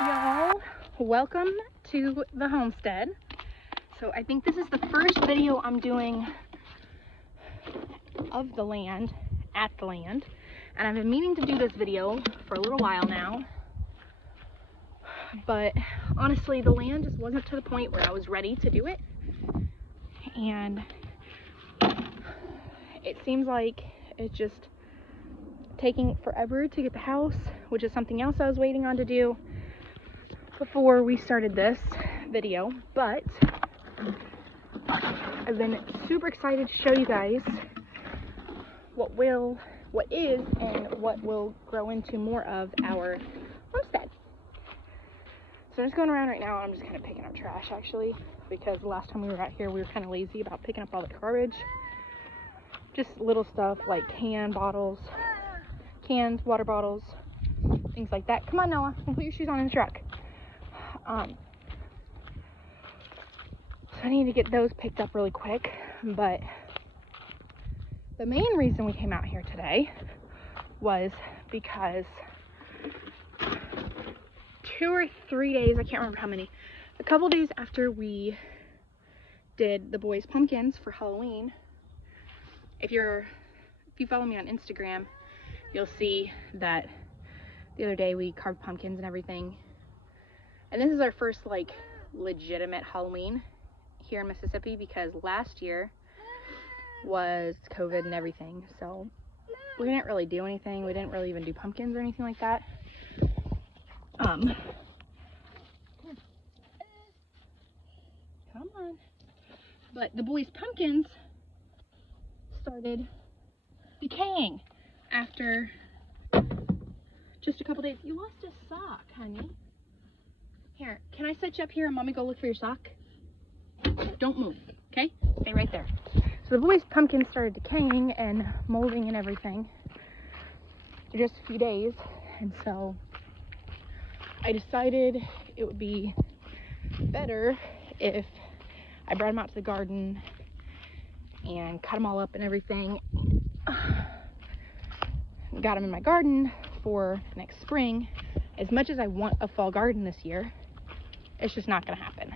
Y'all, welcome to the homestead. So I think this is the first video I'm doing of the land, at the land, and I've been meaning to do this video for a little while now, but honestly the land just wasn't to the point where I was ready to do it, and it seems like it's just taking forever to get the house, which is something else I was waiting on to do before we started this video. But I've been super excited to show you guys what is and what will grow into more of our homestead. So I'm just going around right now. I'm just kind of picking up trash actually, because the last time we were out here we were kind of lazy about picking up all the garbage. Just little stuff like cans, water bottles, things like that. Come on, Noah, and put your shoes on in the truck. So I need to get those picked up really quick. But the main reason we came out here today was because 2 or 3 days, I can't remember how many, a couple days after we did the boys' pumpkins for Halloween. If you follow me on Instagram, you'll see that the other day we carved pumpkins and everything. And this is our first like legitimate Halloween here in Mississippi, because last year was COVID and everything. So we didn't really do anything. We didn't really even do pumpkins or anything like that. Come on. But the boys' pumpkins started decaying after just a couple days. You lost a sock, honey. Here, can I set you up here and mommy go look for your sock? Don't move, okay? Stay right there. So the boys' pumpkins started decaying and molding and everything in just a few days. And so I decided it would be better if I brought them out to the garden and cut them all up and everything. Got them in my garden for next spring. As much as I want a fall garden this year, it's just not gonna happen.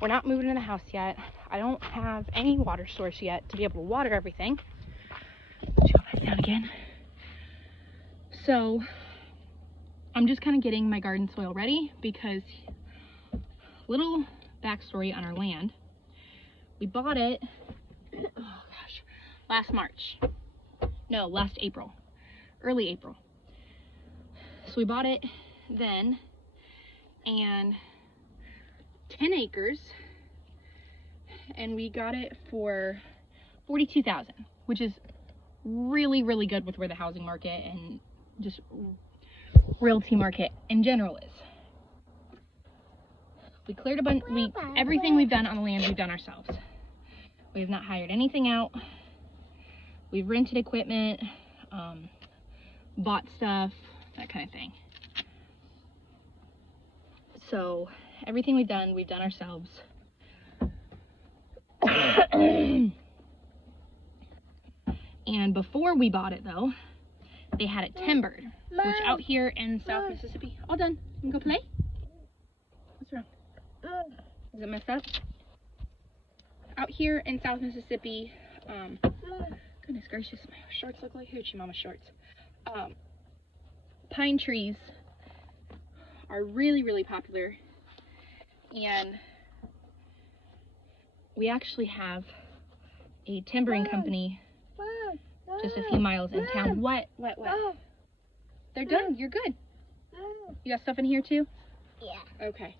We're not moving in the house yet. I don't have any water source yet to be able to water everything. Let's go back down again. So I'm just kind of getting my garden soil ready, because little backstory on our land. We bought it, last April, early April. So we bought it then, and 10 acres, and we got it for $42,000, which is really, really good with where the housing market and just realty market in general is. We cleared a bunch, everything we've done on the land, we've done ourselves. We have not hired anything out. We've rented equipment, bought stuff, that kind of thing. So everything we've done ourselves. And before we bought it though, they had it timbered, which out here in South Mississippi, all done. You can go play? What's wrong? Is it messed up? Out here in South Mississippi, goodness gracious, my shorts look like Hoochie Mama shorts. Pine trees are really, really popular, and we actually have a timbering company just a few miles in town. What? They're done. You're good. You got stuff in here too? Yeah. Okay.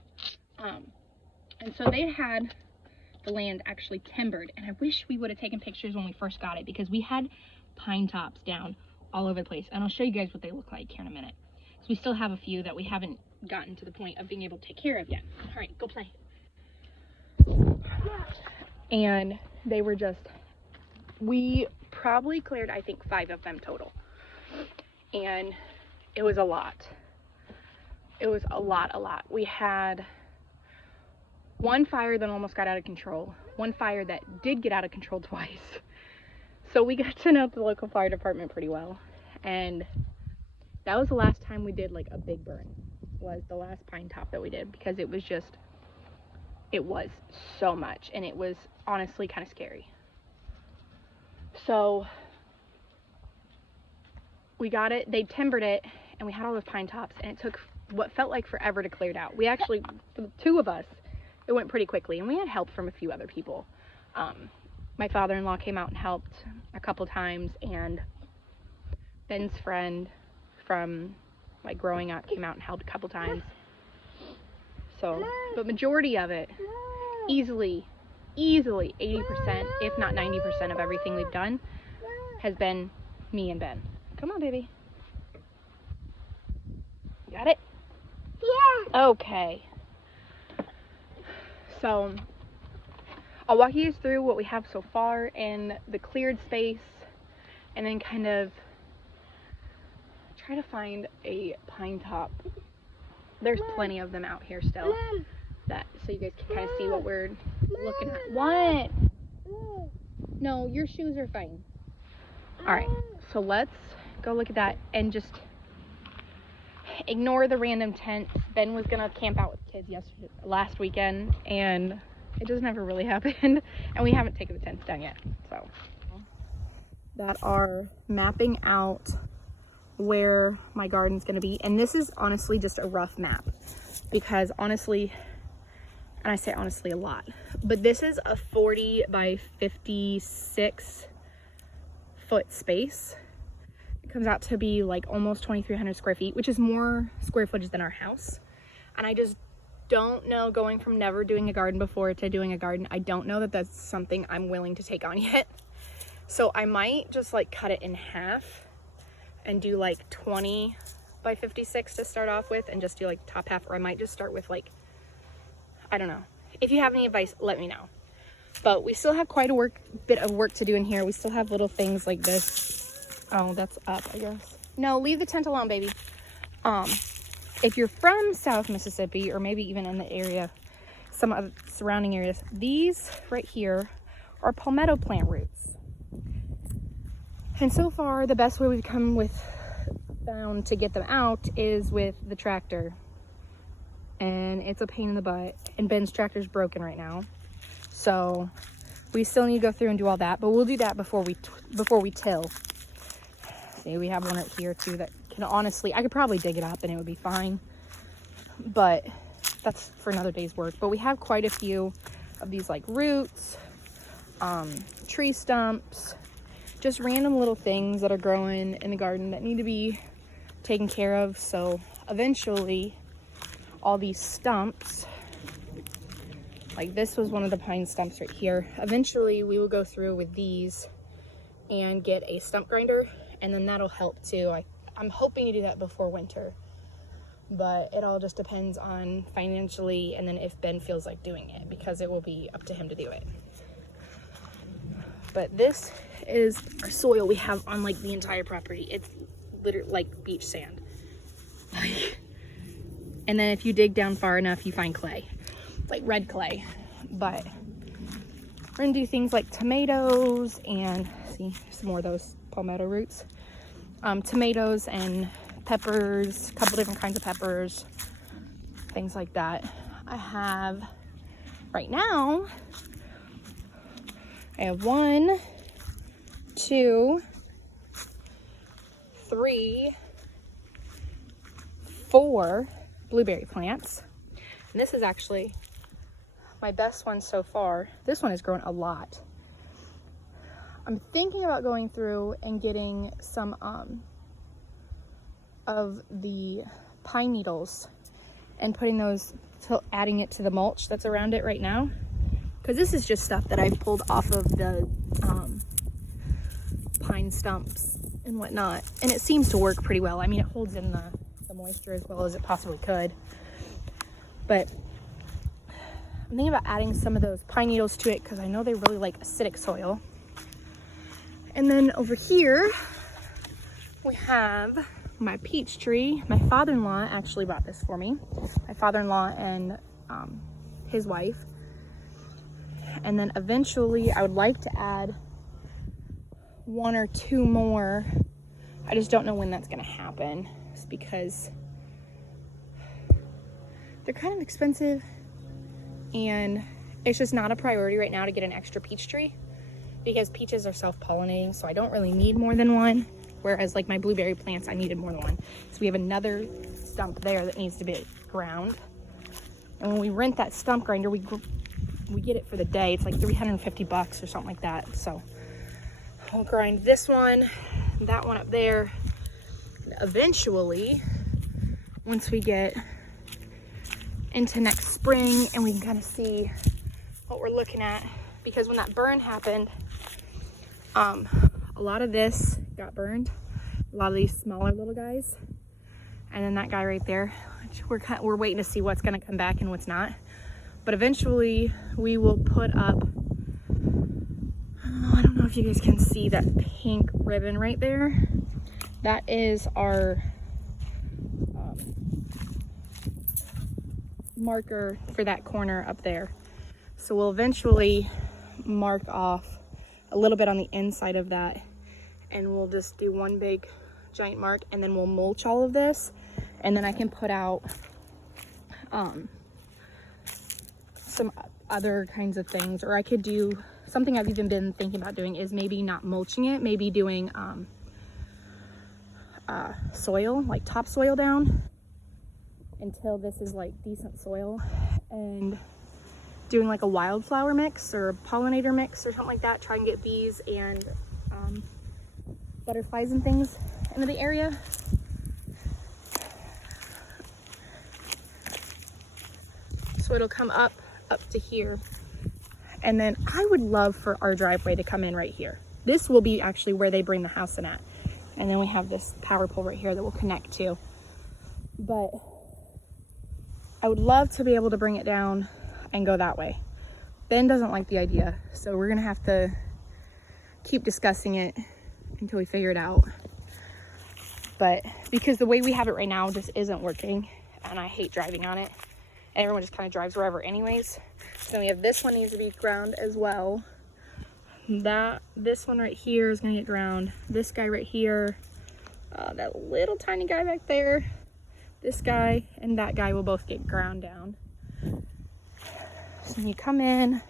And so they had the land actually timbered, and I wish we would have taken pictures when we first got it, because we had pine tops down all over the place, and I'll show you guys what they look like here in a minute. So we still have a few that we haven't gotten to the point of being able to take care of yet. All right, go play. And they were just, we probably cleared, I think, 5 of them total, and it was a lot. It was a lot. We had one fire that almost got out of control, one fire that did get out of control twice. So we got to know the local fire department pretty well, and that was the last time we did like a big burn. was the last pine top that we did, because it was so much, and it was honestly kind of scary. So we got it, they timbered it, and we had all those pine tops, and it took what felt like forever to clear it out. We actually, for the two of us, it went pretty quickly, and we had help from a few other people. My father-in-law came out and helped a couple times, and Ben's friend from like growing up came out and helped a couple times. So, but majority of it, easily 80%, if not 90% of everything we've done has been me and Ben. Come on, baby. Got it? Yeah. Okay. So, I'll walk you guys through what we have so far in the cleared space, and then kind of try to find a pine top. There's plenty of them out here still, so you guys can kind of see what we're looking at. What? No, your shoes are fine. Alright, so let's go look at that and just ignore the random tents. Ben was gonna camp out with kids last weekend, and it just never really happened, and we haven't taken the tents down yet. So that are mapping out where my garden's gonna be, and this is honestly just a rough map, because honestly, and I say honestly a lot, but this is a 40 by 56 foot space. It comes out to be like almost 2,300 square feet, which is more square footage than our house. And I just don't know, going from never doing a garden before to doing a garden, I don't know that that's something I'm willing to take on yet. So I might just like cut it in half and do like 20 by 56 to start off with, and just do like top half, or I might just start with like, I don't know. If you have any advice, let me know. But we still have quite a bit of work to do in here. We still have little things like this. Oh, that's up, I guess. No, leave the tent alone, baby. If you're from South Mississippi, or maybe even in the area, some of the surrounding areas, these right here are palmetto plant roots. And so far, the best way we've found to get them out is with the tractor. And it's a pain in the butt. And Ben's tractor's broken right now. So we still need to go through and do all that, but we'll do that before we till. See, we have one right here too that can honestly, I could probably dig it up and it would be fine. But that's for another day's work. But we have quite a few of these like roots, tree stumps, just random little things that are growing in the garden that need to be taken care of. So eventually all these stumps, like this was one of the pine stumps right here, eventually we will go through with these and get a stump grinder, and then that'll help too. I'm hoping to do that before winter, but it all just depends on financially, and then if Ben feels like doing it, because it will be up to him to do it. But this is our soil we have on like the entire property. It's literally like beach sand. And then if you dig down far enough, you find clay, like red clay. But we're gonna do things like tomatoes, and see some more of those palmetto roots. Tomatoes and peppers, a couple different kinds of peppers, things like that. I have right now, I have 1, 2, 3, 4 blueberry plants. And this is actually my best one so far. This one has grown a lot. I'm thinking about going through and getting some of the pine needles and putting those, adding it to the mulch that's around it right now. Because this is just stuff that I've pulled off of the pine stumps and whatnot. And it seems to work pretty well. I mean, it holds in the moisture as well as it possibly could. But I'm thinking about adding some of those pine needles to it because I know they really like acidic soil. And then over here, we have my peach tree. My father-in-law actually bought this for me. My father-in-law and his wife. And then eventually I would like to add 1 or 2 more. I just don't know when that's gonna happen. It's because they're kind of expensive, and it's just not a priority right now to get an extra peach tree because peaches are self-pollinating, so I don't really need more than one. Whereas like my blueberry plants, I needed more than one. So we have another stump there that needs to be ground. And when we rent that stump grinder, we get it for the day. It's like 350 bucks or something like that. So I'll grind this one, that one up there. Eventually, once we get into next spring and we can kind of see what we're looking at, because when that burn happened, a lot of this got burned, a lot of these smaller little guys, and then that guy right there, which we're waiting to see what's going to come back and what's not. But eventually we will put up, I don't know if you guys can see that pink ribbon right there. That is our marker for that corner up there. So we'll eventually mark off a little bit on the inside of that, and we'll just do one big giant mark, and then we'll mulch all of this, and then I can put out some other kinds of things, or I could do something I've even been thinking about doing is maybe not mulching it, maybe doing soil, like topsoil down until this is like decent soil, and doing like a wildflower mix or a pollinator mix or something like that, try and get bees and butterflies and things into the area. So it'll come up to here, and then I would love for our driveway to come in right here. This will be actually where they bring the house in at, and then we have this power pole right here that will connect to. But I would love to be able to bring it down and go that way. Ben doesn't like the idea, so we're gonna have to keep discussing it until we figure it out. But because the way we have it right now just isn't working, and I hate driving on it, everyone just kind of drives wherever anyways. So we have this one needs to be ground as well. This one right here is gonna get ground. This guy right here, that little tiny guy back there, this guy and that guy will both get ground down. So you come in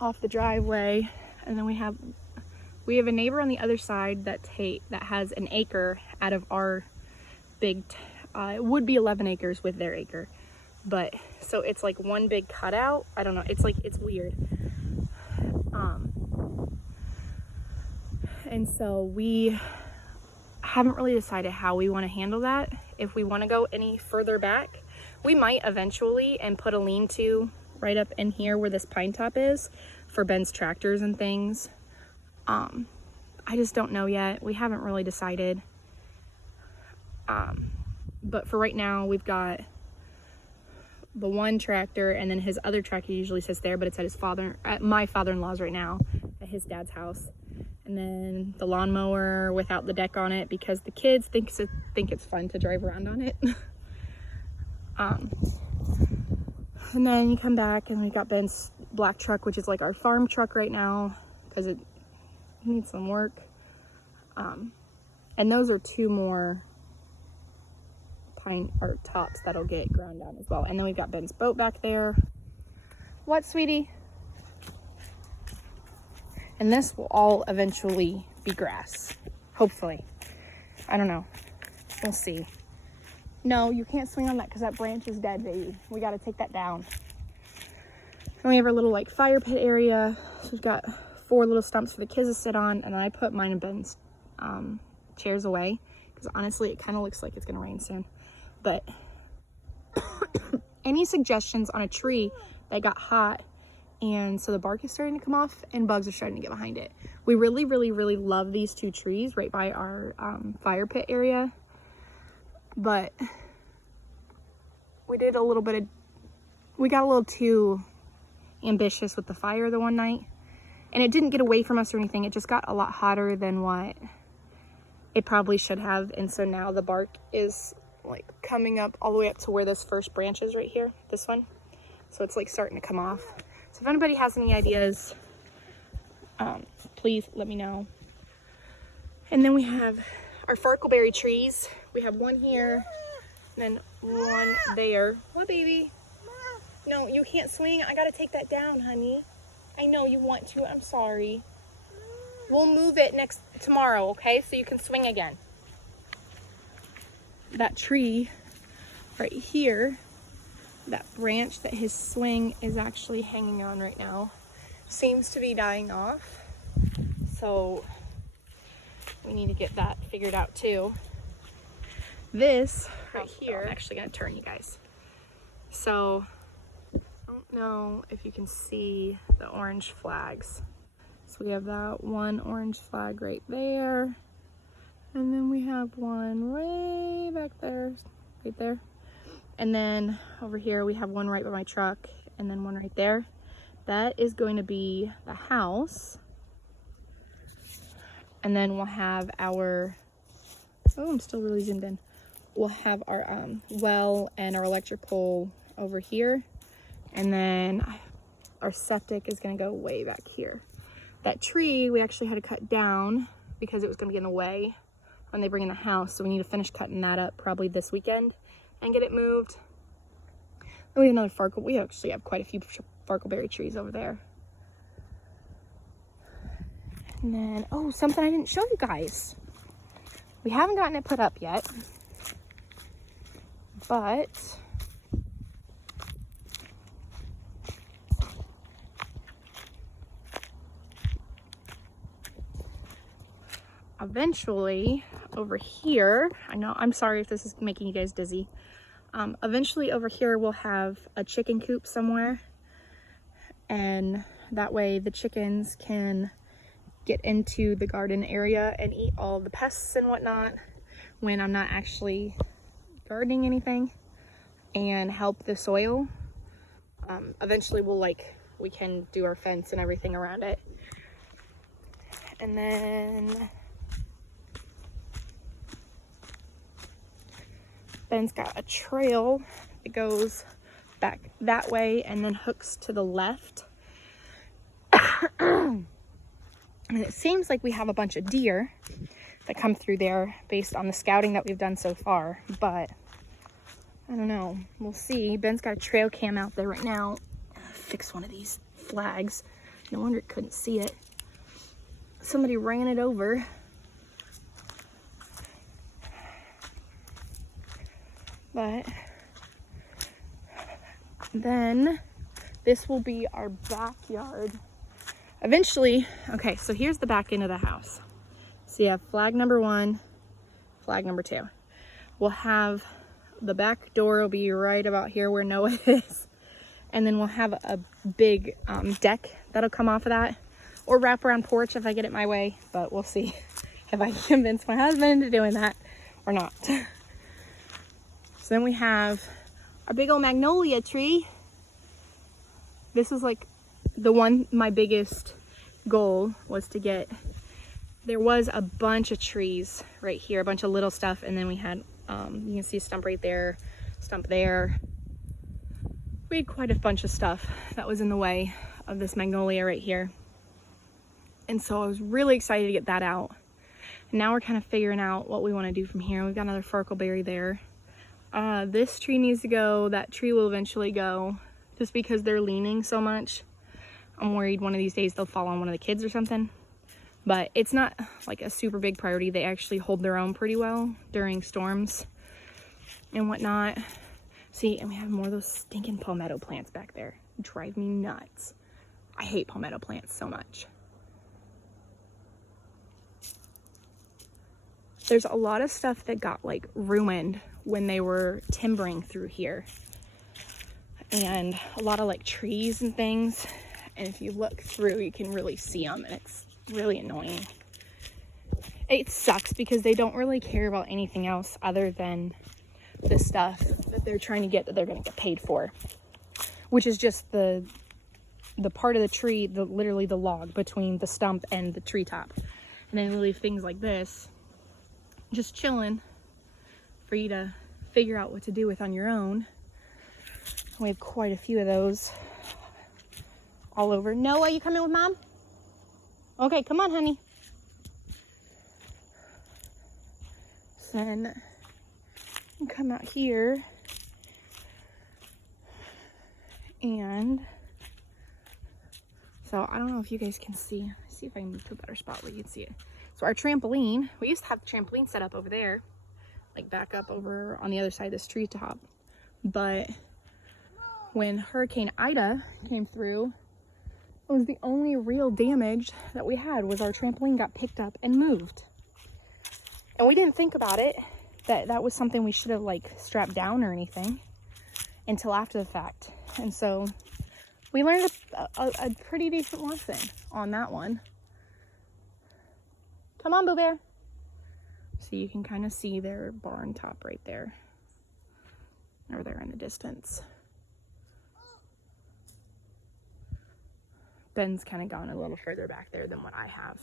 off the driveway, and then we have a neighbor on the other side that has an acre out of our big, it would be 11 acres with their acre. But so it's like one big cutout. I don't know. It's like, it's weird. And so we haven't really decided how we want to handle that. If we want to go any further back, we might eventually, and put a lean-to right up in here where this pine top is for Ben's tractors and things. I just don't know yet. We haven't really decided. But for right now, we've got the one tractor, and then his other tractor usually sits there, but it's at my father-in-law's right now, at his dad's house. And then the lawnmower without the deck on it, because the kids think it's fun to drive around on it. And then you come back and we got Ben's black truck, which is like our farm truck right now because it needs some work. And those are two more pine or tops that'll get ground down as well. And then we've got Ben's boat back there. What, sweetie? And this will all eventually be grass, hopefully. I don't know. We'll see. No, you can't swing on that because that branch is dead, baby. We got to take that down. And we have our little like fire pit area. So we've got 4 little stumps for the kids to sit on, and then I put mine and Ben's chairs away because honestly, it kind of looks like it's gonna rain soon. But any suggestions on a tree that got hot and so the bark is starting to come off and bugs are starting to get behind it? We really, really, really love these 2 trees right by our fire pit area, but we got a little too ambitious with the fire the one night, and it didn't get away from us or anything. It just got a lot hotter than what it probably should have, and so now the bark is like coming up all the way up to where this first branch is right here, this one. So it's like starting to come off. So if anybody has any ideas, please let me know. And then we have our Farkleberry trees. We have one here, and then one there. What, baby? No, you can't swing. I gotta take that down, honey. I know you want to. I'm sorry. We'll move it tomorrow, okay? So you can swing again. That tree right here, that branch that his swing is actually hanging on right now, seems to be dying off. So we need to get that figured out too. This right here, I'm actually gonna turn you guys. So I don't know if you can see the orange flags. So we have that one orange flag right there. And then we have one way back there, right there. And then over here we have one right by my truck and then one right there. That is going to be the house. And then we'll have our, oh, I'm still really zoomed in. We'll have our well and our electric pole over here. And then our septic is gonna go way back here. That tree we actually had to cut down because it was gonna be in the way when they bring in the house. So we need to finish cutting that up probably this weekend and get it moved. Then we have another we actually have quite a few Farkleberry trees over there. And then, oh, something I didn't show you guys. We haven't gotten it put up yet, but eventually over here, I know, I'm sorry if this is making you guys dizzy. Eventually over here we'll have a chicken coop somewhere, and that way the chickens can get into the garden area and eat all the pests and whatnot when I'm not actually gardening anything, and help the soil. Eventually we can do our fence and everything around it. And then Ben's got a trail that goes back that way and then hooks to the left. And it seems like we have a bunch of deer that come through there based on the scouting that we've done so far, but I don't know. We'll see. Ben's got a trail cam out there right now. Fix one of these flags. No wonder it couldn't see it. Somebody ran it over. But then this will be our backyard. Eventually, okay, so here's the back end of the house. So you have flag number 1, flag number 2. We'll have the back door will be right about here where Noah is. And then we'll have a big deck that'll come off of that, or wraparound porch if I get it my way, but we'll see if I can convince my husband into doing that or not. So then we have our big old Magnolia tree. This is like my biggest goal was to get, there was a bunch of trees right here, a bunch of little stuff, and then we had, you can see a stump right there, stump there. We had quite a bunch of stuff that was in the way of this magnolia right here. And so I was really excited to get that out. And now we're kind of figuring out what we want to do from here. We've got another Farkleberry there. This tree needs to go. That tree will eventually go, just because they're leaning so much. I'm worried one of these days they'll fall on one of the kids or something. But it's not like a super big priority. They actually hold their own pretty well during storms and whatnot. See, and we have more of those stinking palmetto plants back there. Drive me nuts. I hate palmetto plants so much. There's a lot of stuff that got like ruined when they were timbering through here. And a lot of like trees and things. And if you look through, you can really see them, and it's really annoying. It sucks because they don't really care about anything else other than the stuff that they're trying to get, that they're going to get paid for, which is just the part of the tree, literally the log between the stump and the treetop. And then we leave things like this just chilling for you to figure out what to do with on your own. We have quite a few of those all over. Noah, you coming with Mom? Okay, come on, honey. Then come out here. And so I don't know if you guys can see. Let's see if I can move to a better spot where you can see it. So our trampoline, we used to have the trampoline set up over there, like back up over on the other side of this treetop. But when Hurricane Ida came through, it was the only real damage that we had was our trampoline got picked up and moved. And we didn't think about it, that was something we should have like strapped down or anything until after the fact. And so we learned a pretty decent lesson on that one. Come on, Boo Bear. So you can kind of see their barn top right there. Over there in the distance. Ben's kind of gone a little further back there than what I have.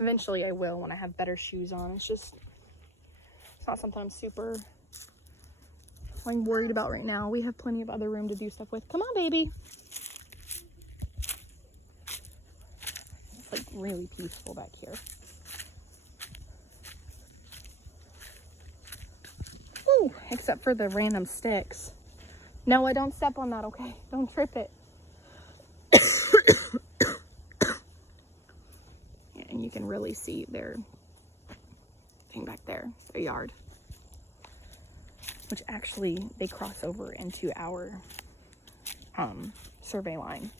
Eventually I will when I have better shoes on. It's not something I'm super worried about right now. We have plenty of other room to do stuff with. Come on, baby. It's like really peaceful back here. Ooh, except for the random sticks. No, I don't step on that, okay? Don't trip it. Yeah, and you can really see their thing back there, their yard. Which actually, they cross over into our survey line.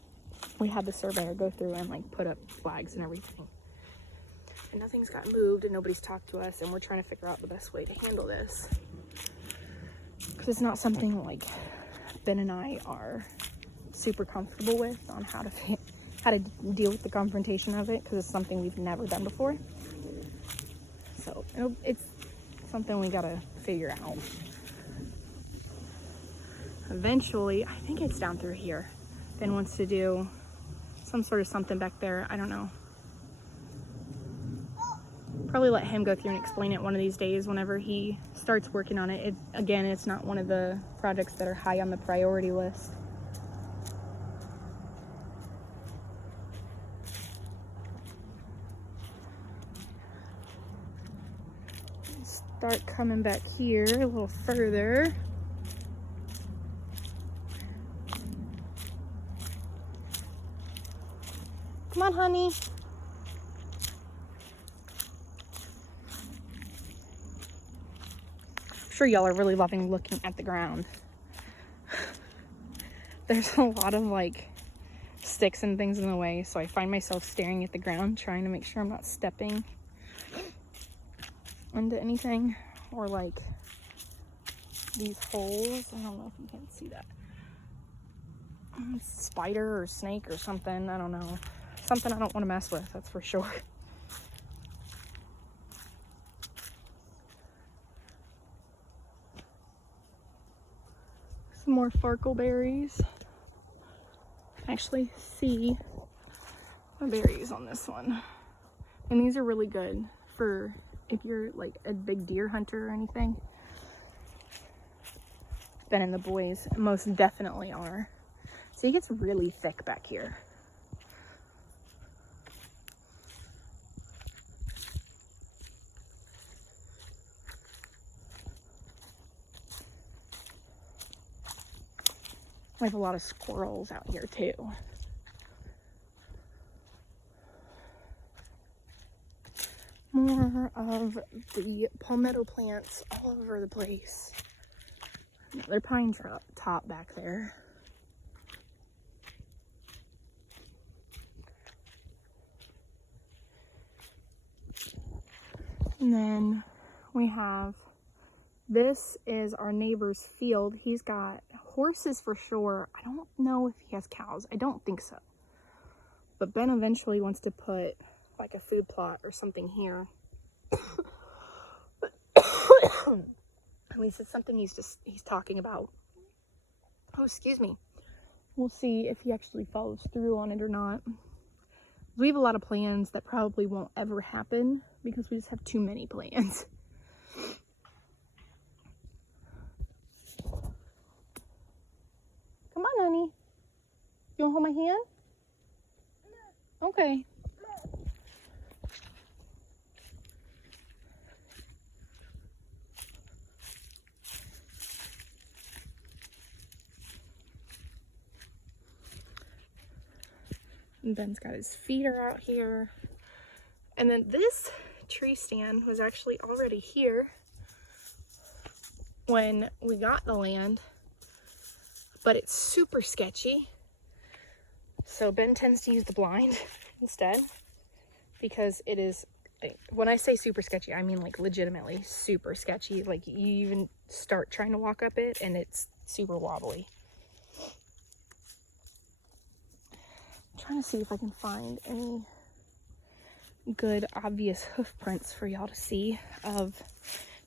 We had the surveyor go through and like put up flags and everything. And nothing's got moved and nobody's talked to us, and we're trying to figure out the best way to handle this. Because it's not something like Ben and I are super comfortable with on how to deal with the confrontation of it, because it's something we've never done before. So it's something we gotta figure out. Eventually, I think it's down through here. Ben wants to do some sort of something back there. I don't know. Probably let him go through and explain it one of these days whenever he starts working on it. Again, it's not one of the projects that are high on the priority list. Start coming back here a little further. Come on, honey. I'm sure y'all are really loving looking at the ground. There's a lot of like sticks and things in the way, so I find myself staring at the ground trying to make sure I'm not stepping into anything, or like these holes. I don't know if you can see that. Spider or snake or something, I don't know. Something I don't want to mess with, that's for sure. Some more farkleberries. Actually see the berries on this one. And these are really good for if you're like a big deer hunter or anything. Ben and the boys most definitely are. So it gets really thick back here. We have a lot of squirrels out here too. More of the palmetto plants all over the place. Another pine top back there. And then we have, this is our neighbor's field. He's got horses for sure. I don't know if he has cows. I don't think so. But Ben eventually wants to put like a food plot or something here. At least it's something he's talking about. Oh, excuse me. We'll see if he actually follows through on it or not. We have a lot of plans that probably won't ever happen because we just have too many plans. Come on, honey. You want to hold my hand? No. Okay. No. And Ben's got his feeder out here. And then this tree stand was actually already here when we got the land, but it's super sketchy. So Ben tends to use the blind instead because it is, when I say super sketchy, I mean like legitimately super sketchy. Like you even start trying to walk up it and it's super wobbly. I'm trying to see if I can find any good obvious hoof prints for y'all to see of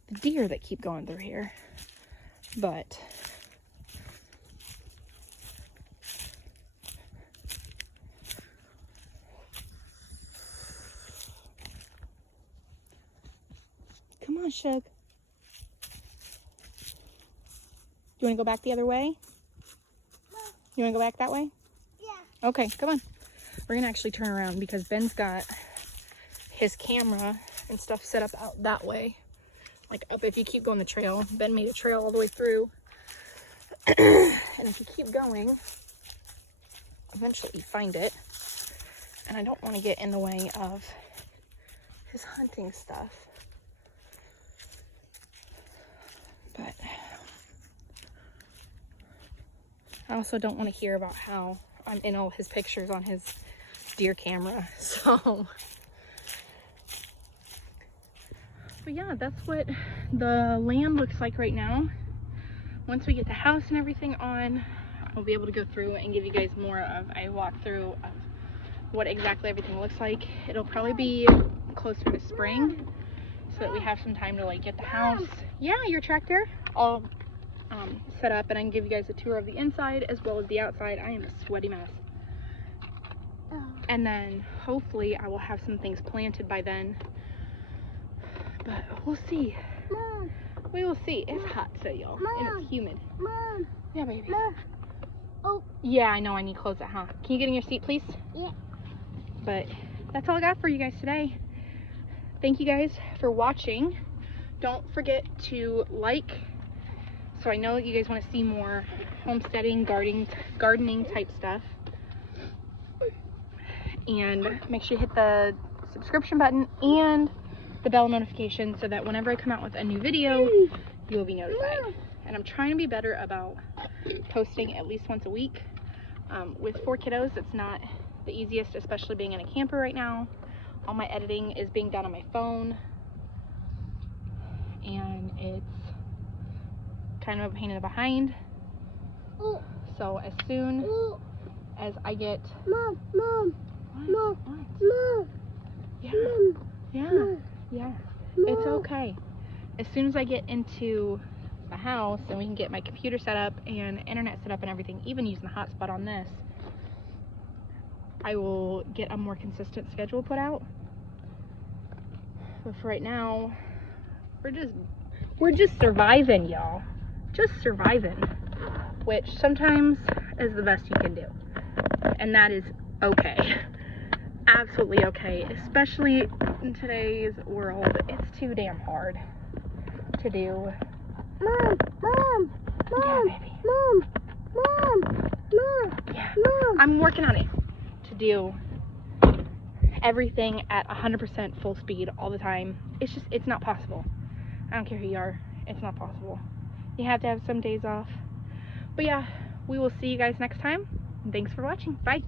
the deer that keep going through here. But come on, Shug. You want to go back the other way? You want to go back that way? Yeah. Okay, come on. We're going to actually turn around because Ben's got his camera and stuff set up out that way. Like up, if you keep going the trail, Ben made a trail all the way through. And if you keep going, eventually you find it. And I don't want to get in the way of his hunting stuff. But I also don't want to hear about how I'm in all his pictures on his deer camera. So, but yeah, that's what the land looks like right now. Once we get the house and everything on, I'll be able to go through and give you guys more of a walkthrough of what exactly everything looks like. It'll probably be closer to spring so that we have some time to like get the house. Yeah, your tractor all set up, and I can give you guys a tour of the inside as well as the outside. I am a sweaty mess. And then hopefully I will have some things planted by then. But we'll see. Mom. We will see. It's hot, so y'all. And it's humid. Mom. Yeah, baby. Mom. Oh. Yeah, I know. I need to close it, huh? Can you get in your seat, please? Yeah. But that's all I got for you guys today. Thank you guys for watching. Don't forget to like, so I know that you guys want to see more homesteading, gardening type stuff. And make sure you hit the subscription button and the bell notification so that whenever I come out with a new video, you will be notified. And I'm trying to be better about posting at least once a week. With 4 kiddos, it's not the easiest, especially being in a camper right now. All my editing is being done on my phone, and it's kind of a pain in the behind. So as soon as I get... Mom. Yeah, it's okay. As soon as I get into the house and we can get my computer set up and internet set up and everything, even using the hotspot on this, I will get a more consistent schedule put out. But for right now, we're just surviving, y'all. Just surviving, which sometimes is the best you can do, and that is okay. Absolutely okay, especially in today's world. It's too damn hard to do. Mom. Yeah, baby. Mom. Yeah. Mom. I'm working on it to do everything at 100% full speed all the time. It's not possible. I don't care who you are. It's not possible. You have to have some days off. But yeah, we will see you guys next time. And thanks for watching. Bye.